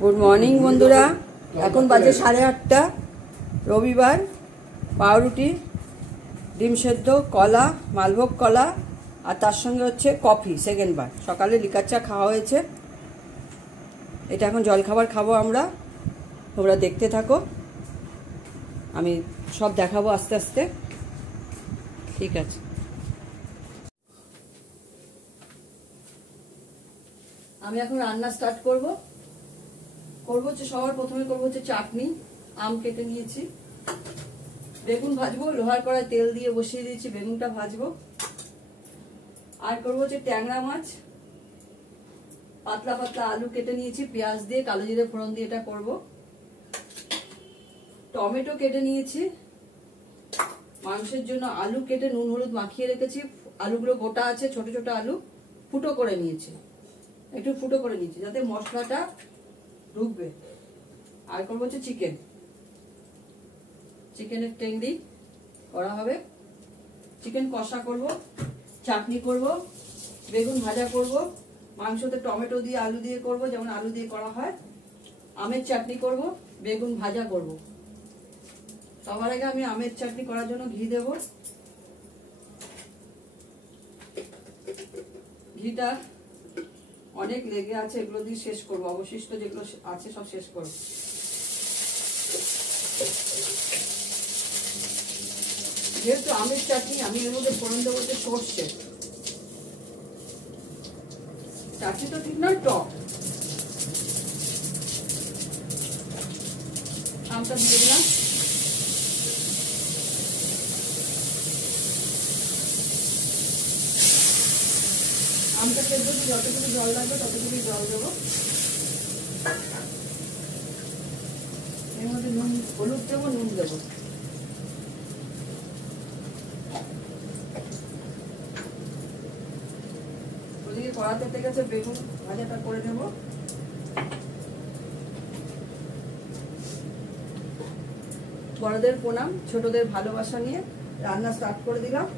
Good morning বন্ধুরা, এখন বাজে 8:30, রবিবার। পাউরুটি, ডিম সেদ্ধ, কলা, মালভোগ কলা, আর তার সঙ্গে হচ্ছে কফি। সেকেন্ড বার সকালে লিকার চা খাওয়া হয়েছে। এটা এখন জলখাবার খাবো আমরা। তোমরা দেখতে থাকো, আমি সব দেখাবো আস্তে আস্তে। ঠিক আছে, আমি এখন রান্না স্টার্ট করব হচ্ছে সবার প্রথমে করবো হচ্ছে চাটনি। আম কেটে নিয়েছি, বেগুন ভাজবো, লোহার কড়ায় তেল দিয়ে বসিয়ে দিয়েছি, বেগুনটা ভাজবো। আর করবো হচ্ছে ট্যাংরা মাছ, পাতলা পাতলা আলু কেটে নিয়েছি, পেঁয়াজ দিয়ে কালো জিরে ফোড়ন দিয়ে এটা করবো। টমেটো কেটে নিয়েছি, মাংসের জন্য আলু কেটে নুন হলুদ মাখিয়ে রেখেছি। আলুগুলো গোটা আছে, ছোট ছোট আলু ফুটো করে নিয়েছি, একটু ফুটো করে নিয়েছি যাতে মশলাটা ঢুকবে। আর করবো হচ্ছে চিকেনের টেংরি করা হবে, চিকেন কষা করব, চাটনি করব, বেগুন ভাজা করব, মাংসতে টমেটো দিয়ে আলু দিয়ে করব যেমন আলু দিয়ে করা হয়। আমের চাটনি করব, বেগুন ভাজা করব। সবার আগে আমি আমের চাটনি করার জন্য ঘি দেব। ঘিটা অনেক লেগে আছে, এগুলো দিয়ে শেষ করবো, অবশিষ্ট যেগুলো আছে সব শেষ করবো। যেহেতু আমের চাটনি, আমি এর মধ্যে ফোড়ন দেবো হচ্ছে সর্ষে। চাটনি তো ঠিক নয়, টক। আমটা দিয়ে দিলাম, আমটা সেদ্ধ দিয়ে যতটুকু জল লাগবে ততটুকু জল দেবো। এর মধ্যে নুন হলুদ দেবো, নুন দেবো। ওদিকে কড়াতে থেকে গেছে, বেগুন ভাজাটা করে নেব। বড়দের প্রণাম, ছোটদের ভালোবাসা নিয়ে রান্না স্টার্ট করে দিলাম।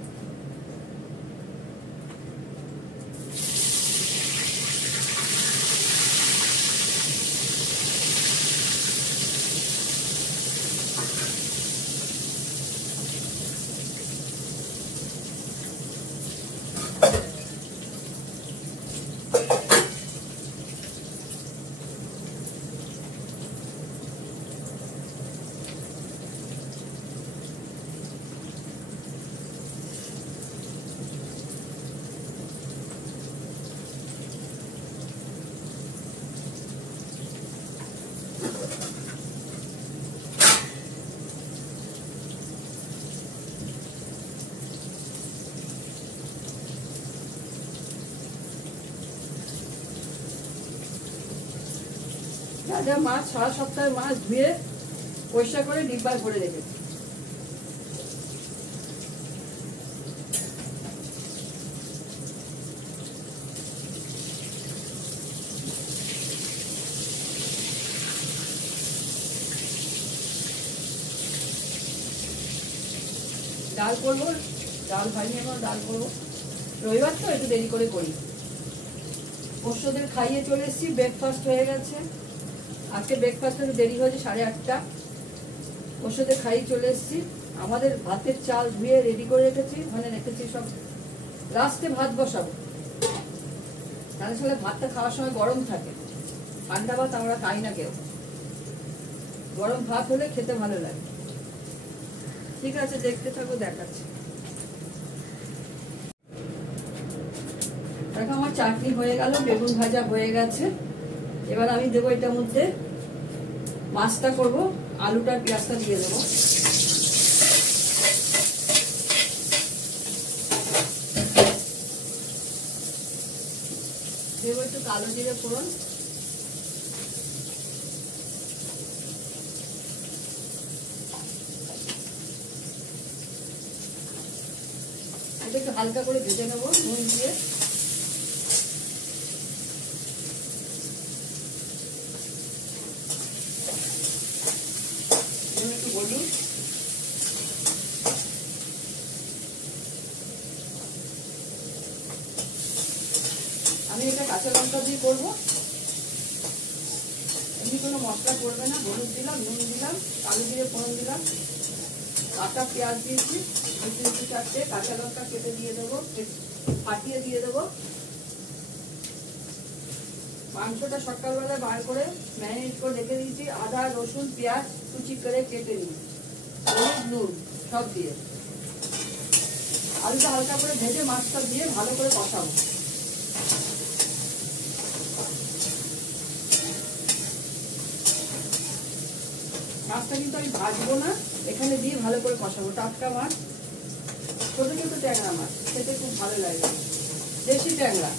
যা মাছ সারা সপ্তাহের মাছ ধুয়ে পরিষ্কার করে ডিব্বায় ভরে রেখেছি। ডাল করবো, ডাল ভাজি, এখন ডাল করবো। রবিবার তো একটু দেরি করে করি। পোষ্যদের খাইয়ে চলে এসেছি, ব্রেকফাস্ট হয়ে গেছে। আজকে ব্রেকফাস্ট একটু দেরি হয়েছে, 8:30। পোষ্যদের খাইয়ে চলে এসেছি। আমাদের ভাতের চাল ধুয়ে রেডি করে রেখেছি, ওখানে রেখেছি সব। লাস্টে ভাত বসাবো, তাহলে আসলে ভাতটা খাওয়ার সময় গরম থাকে। ঠান্ডা ভাত আমরা খাই না কেউ, গরম ভাত হলে খেতে ভালো লাগে। ঠিক আছে, দেখতে থাকো, দেখাচ্ছি। দেখো আমার চাটনি হয়ে গেল, বেগুন ভাজা হয়ে গেছে। এবার আমি দেবো এটার মধ্যে মাছটা করব, আলুটা পেঁয়াজটা দিয়ে দেবো। দেবো একটু কালো জিরে ফোড়ন, এটা একটু হালকা করে ভেজে নেবো নুন দিয়ে। একটু হলুদ, আমি এটা কাঁচা লঙ্কা দিয়ে করবো, এমনি কোনো মশলা করবে না। হলুদ দিলাম, নুন দিলাম, কালো জিরে ফোড়ন দিলাম, কাঁচা পেঁয়াজ দিয়েছি, দুটো চারটে কাঁচা লঙ্কা কেটে দিয়ে দেবো, ফাটিয়ে দিয়ে দেবো। মাংসটা সকালবেলা বার করে ম্যারিনেট করে রেখে দিয়েছি, আদা রসুন পেঁয়াজ কুচি করে কেটে নিই, হলুদ নুন সব দিয়ে আলুটা হালকা করে ভেজে মাছটা দিয়ে ভালো করে কষাবো। মাছটা কিন্তু আমি ভাজবো না, এখানে দিয়ে ভালো করে কষাবো। টাটকা মাছ, ছোট ছোট ট্যাংরা মাছ, খেতে খুব ভালো লাগে, দেশি ট্যাংরা।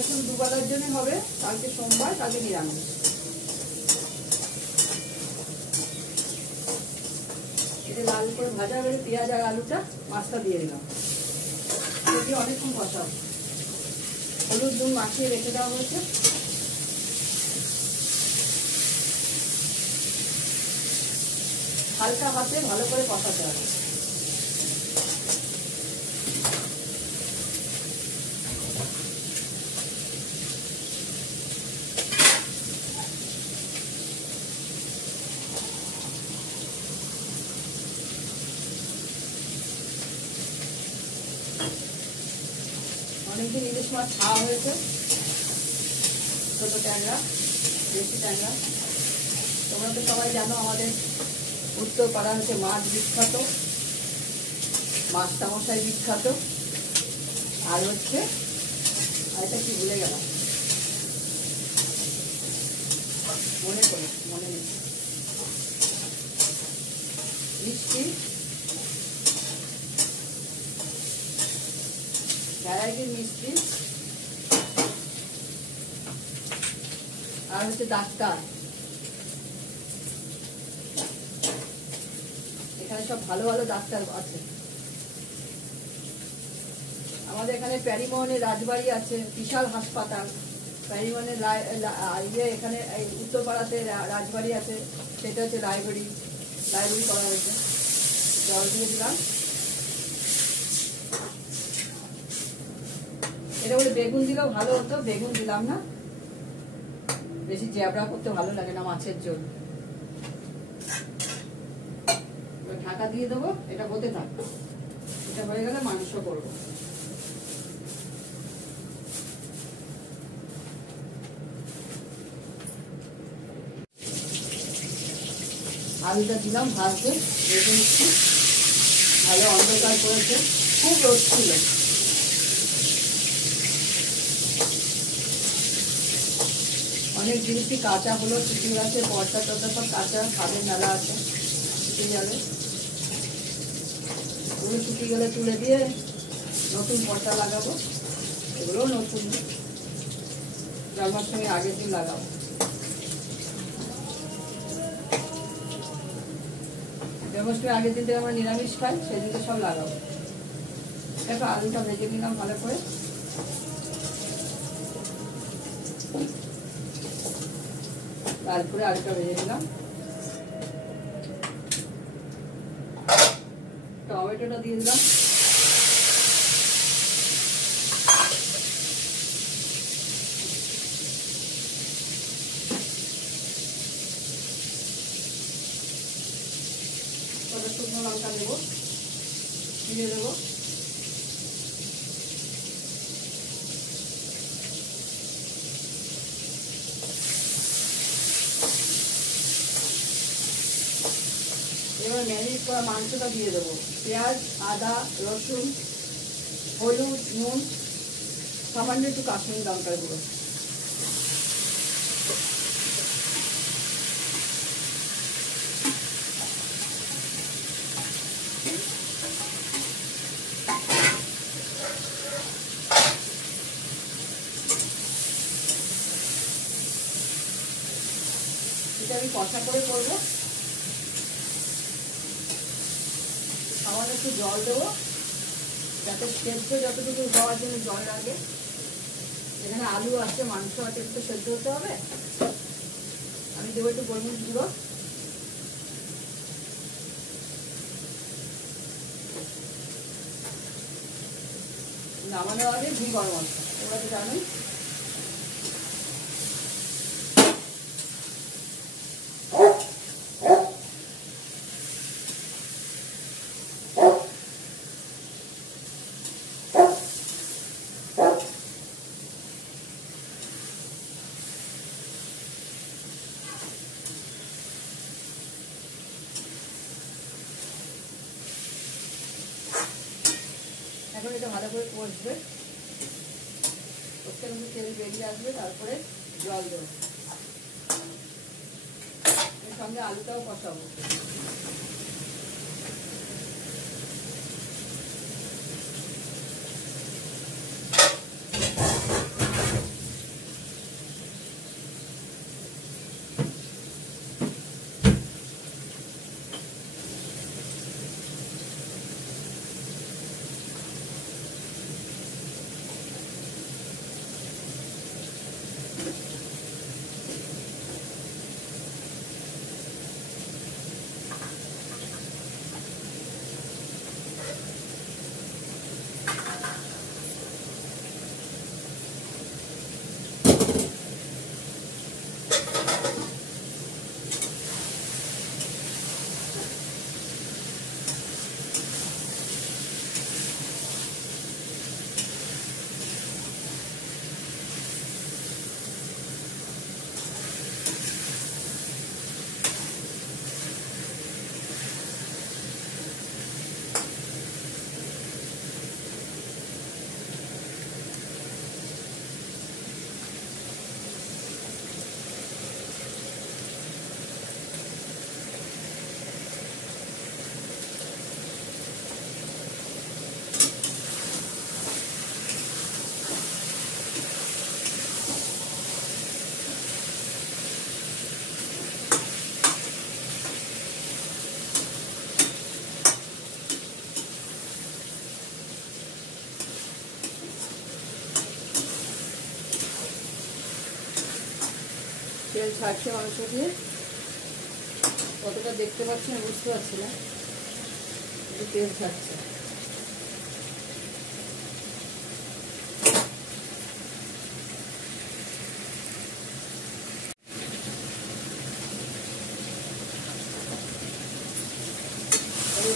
এখন দুবেলার জন্য হবে, কালকে সোমবার, কালকে নিরামিষ। এটা লাল করে ভাজা হয়ে পেঁয়াজ আর আলুটা মাছটা দিয়ে দিলাম, দিয়ে অনেকক্ষণ কষাবো। হলুদ নুন মাখিয়ে রেখে দেওয়া হয়েছে, হালকা হাতে ভালো করে কষাতে হবে। অনেকদিন ইলিশ মাছ খাওয়া হয়েছে, ছোট ট্যাংরা, দেশি ট্যাংরা। তোমরা তো সবাই জানো আমাদের উত্তরপাড়া হচ্ছে মাছ বিখ্যাত, মাছ তামশাই বিখ্যাত। আর হচ্ছে এটা কি ভুলে গেলাম, মনে করি, মনে নেই, মিষ্টি, ভ্যারাইটির মিষ্টি, আর হচ্ছে ডাক্তার। এখানে সব ভালো ভালো ডাক্তার আছে। আমাদের এখানে প্যারিমোহনের রাজবাড়ি আছে, বিশাল হাসপাতাল। প্যারিমোহনের এখানে উত্তরপাড়াতে রাজবাড়ি আছে, সেটা হচ্ছে লাইব্রেরি করা হয়েছে। জল দিয়ে দিলাম। এটা বলে বেগুন দিলেও ভালো হতো, বেগুন দিলাম না, বেশি জ্যাবড়া করতে ভালো লাগে না মাছের ঝোল। ঢাকা দিয়ে দেবো, এটা হতে থাকবে। এটা হয়ে গেলে মাংস করবো। আলুটা দিলাম ভাজতে, দেখে নিচ্ছি, ভালো অন্ধকার করেছে, খুব রোদ ছিল। অনেক জিনিসই কাঁচা হলো, শুকিয়ে গেছে, পর্দা টর্দা সব কাঁচা, খাদের নালা আছে, শুকিয়ে যাবে। ওগুলো শুকিয়ে গেলে তুলে দিয়ে নতুন পর্দা লাগাবো। এগুলোও নতুন, জন্মাষ্টমীর আগের দিন লাগাবো। জন্মাষ্টমীর আগের দিন থেকে আমরা নিরামিষ খাই, সেদিকে সব লাগাবো। দেখো আলুটা ভেজে নিলাম ভালো করে, লাল করে আলুটা ভেজে নিলাম। টমেটোটা দিয়ে দিলাম, শুকনো লঙ্কা দেবো, দিয়ে দেবো, এবার ম্যারিনেট করা মাংসটা দিয়ে দেবো। পেঁয়াজ, আদা, রসুন, হলুদ, নুন, সামান্য একটু কাশ্মীরি লঙ্কার গুঁড়ো। এটা আমি কষা করে করবো। একটু জল দেবো, যাতে সেদ্ধ যতটুকু হওয়ার জন্য জল লাগে। এখানে আলু আছে, মাংস আছে, একটু সেদ্ধ হতে হবে। আমি দেবো একটু গোলমরিচ গুঁড়ো, নামানোর আগে ঘি গরম মশলা, ওরা তো জানোই। এখন এটা ভালো করে কষবে, কষতে কষতে তেল বেরিয়ে আসবে, তারপরে জল দেবো, এর সঙ্গে আলুটাও কষাবো। তেল ছাড়ছে মাংস দিয়ে, কতটা দেখতে পাচ্ছি না বুঝতে পারছি না, একটু তেল ছাড়ছে।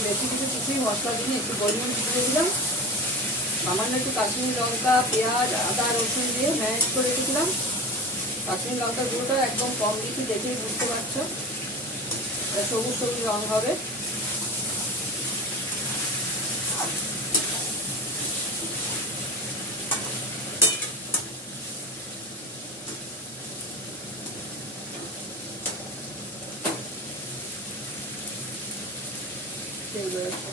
বেশি কিছুই মশলা দিয়ে একটু গোলমরিচ দিয়ে দিলাম, সামান্য একটু কাশ্মীরি লঙ্কা, পেঁয়াজ, আদা, রসুন দিয়ে ম্যারিনেট করে রেখেছিলাম। কাশ্মীরি লঙ্কার গুঁড়োটা একদম কম দিচ্ছি, দেখেই বুঝতে পারছো, সবুজ সবুজ রং হবে। তেল বেরোচ্ছে।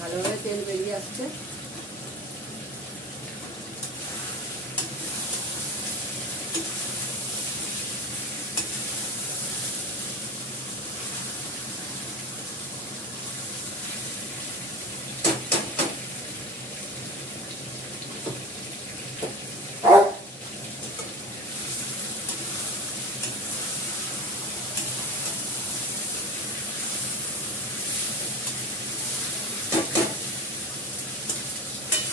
ভালোভাবে তেল বেরিয়ে আসছে।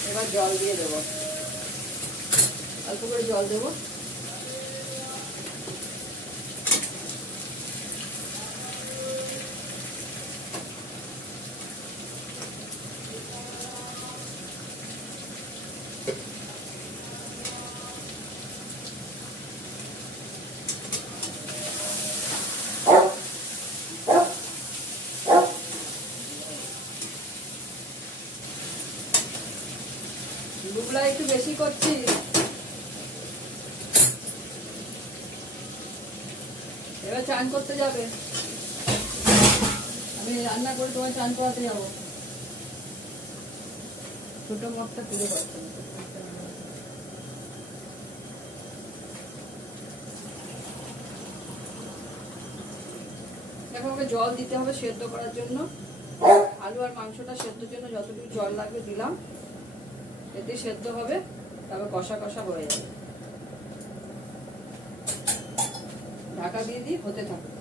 এবার জল দিয়ে দেবো, অল্প করে জল দেবো। চুলা একটু বেশি করছি। এবার চান করতে যাবে, আমি রান্না করে তোমার চান করাতে যাবো। ছোট মগটা তুলে পাচ্ছি এখন ওকে জল দিতে হবে সেদ্ধ করার জন্য। আলু আর মাংসটা সেদ্ধর জন্য যতটুকু জল লাগবে দিলাম, এতে সেদ্ধ হবে, তারপর কষা কষা হয়ে যাবে। ঢাকা দিয়ে দিই, হতে থাকবে।